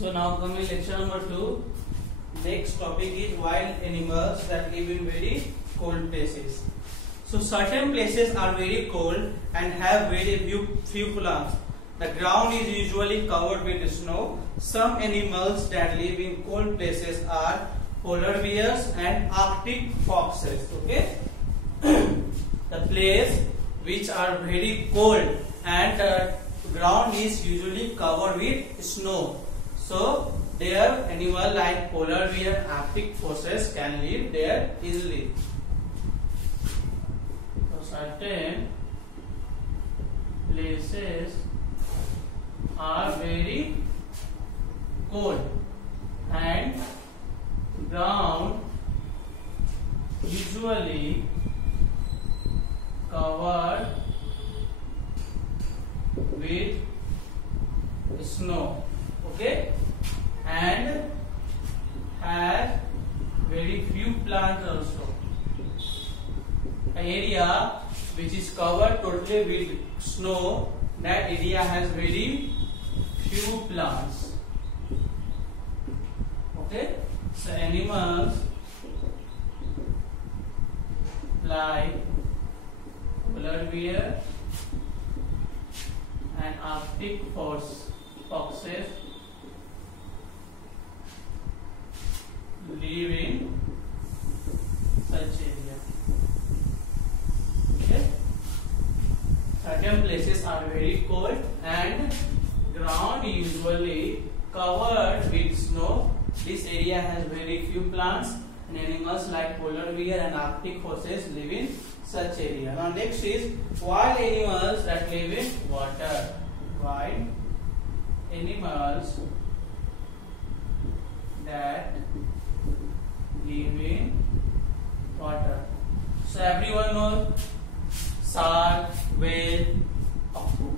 So now coming lecture number 2. Next topic is wild animals that live in very cold places. So certain places are very cold and have very few plants. The ground is usually covered with snow. Some animals that live in cold places are polar bears and Arctic foxes. Okay, the place which are very cold and the ground is usually covered with snow. So there animal like polar bear and Arctic foxes can live there easily. So certain places are very cold and ground usually covered with snow. Okay, and has very few plants also. An area which is covered totally with snow, that area has very few plants. Okay, so animals like polar bear and Arctic foxes live in such area. Okay, certain places are very cold and ground usually covered with snow. This area has very few plants and animals like polar bear and Arctic foxes live in such area. Now next is wild animals that live in water. Wild animals that live in water. So everyone knows shark, whale,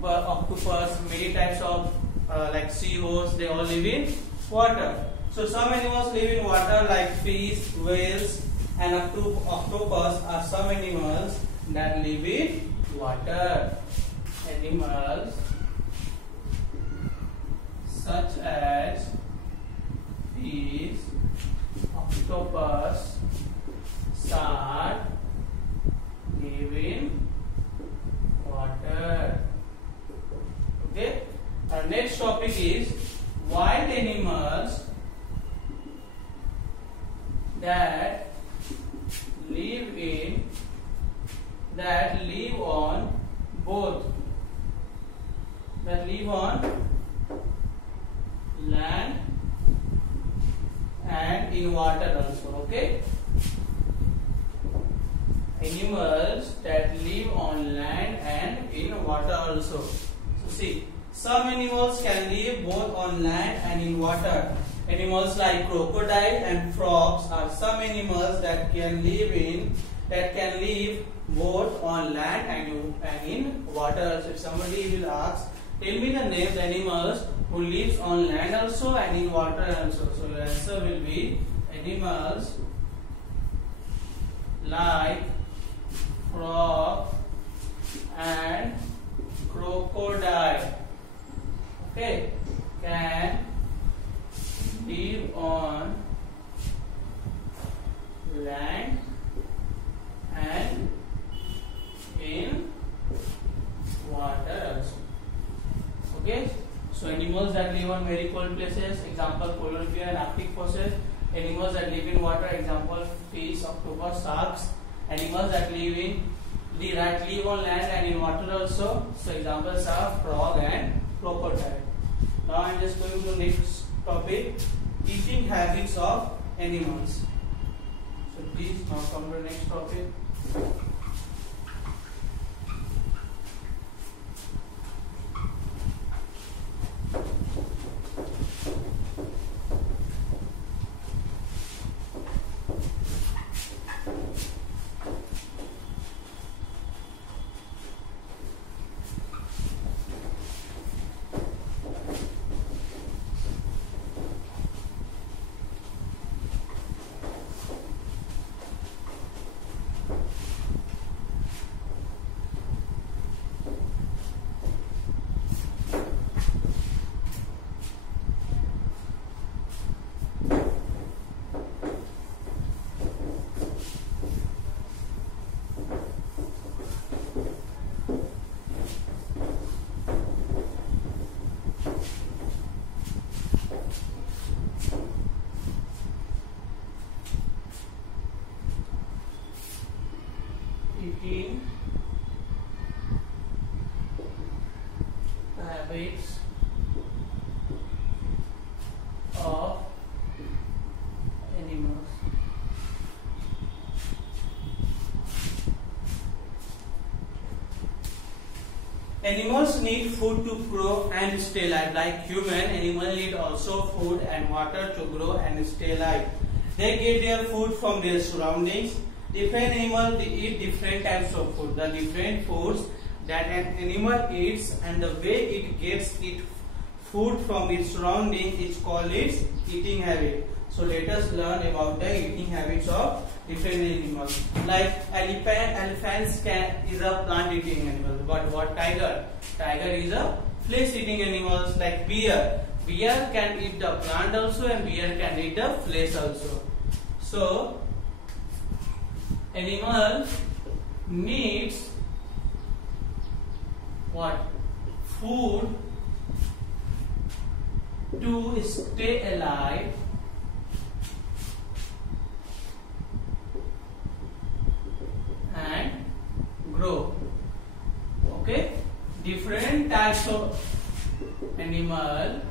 octopus, many types of like seahorse, they all live in water. So some animals live in water like fish, whales and octopus are some animals that live in water. Animals such as fish, octopus, shark live in water. Okay. Our next topic is wild animals that live on both land and in water also. Okay, animals that live on land and in water also. So see, some animals can live both on land and in water. Animals like crocodile and frogs are some animals that can live both on land and in water. So if somebody will ask, tell me the names animals who lives on land also and in water also. So your answer will be animals like frog and crocodile. Okay, can live on land and in water also. Okay, so animals that live on very cold places, example polar bear and Arctic foxes. Animals that live in water, example fish, octopus, sharks. Animals that live on land and in water also. So examples are frog and crocodile. Now I am just going to next topic, eating habits of animals. So please now come to the next topic. animals need food to grow and stay alive. Like human, animal need also food and water to grow and stay alive. They get their food from their surroundings. Different animals eat different types of food. The different foods that an animal eats and the way it gets its food from its surrounding is called its eating habit. So let us learn about the eating habits of different animals. Like elephants is a plant eating animal. But what tiger? Tiger is a flesh eating animal. Like bear can eat the plant also, and bear can eat the flesh also. So animal needs what? Food to stay alive and grow. Okay, different types of animal,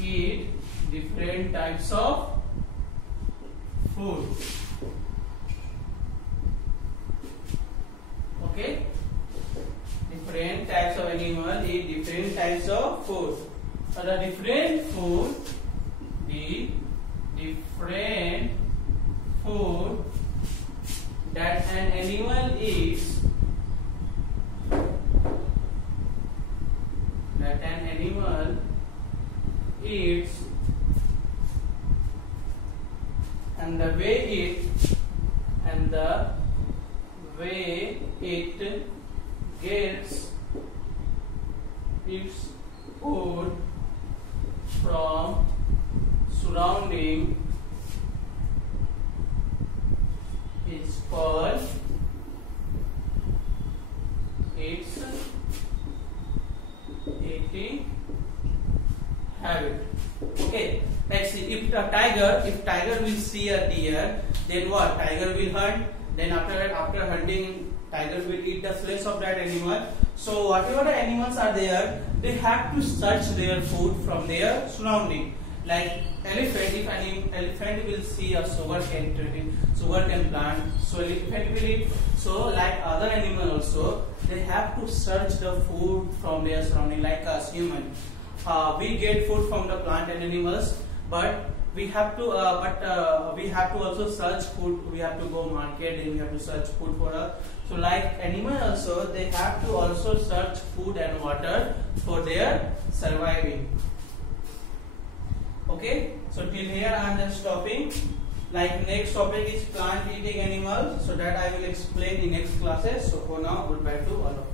eat different types of food. Okay, different types of animal eat different types of food. So the different food that an animal eats, and the way it gets its food from surrounding is called its eating habit. Okay, let's see. If tiger will see a deer, then what? Tiger will hunt. Then after hunting, tiger will eat the flesh of that animal. So whatever the animals are there, they have to search their food from their surrounding. Like elephant, if an elephant will see a sugarcane plant, so elephant will eat. So like other animal also, they have to search the food from their surrounding. Like us human, we get food from the plant and animals, but we have to also search food. We have to go market and we have to search food for us. So like animal also, they have to also search food and water for their surviving. Okay, so till here I am just stopping. Like next topic is plant eating animals, so that I will explain in next classes. So for now, goodbye to all of you.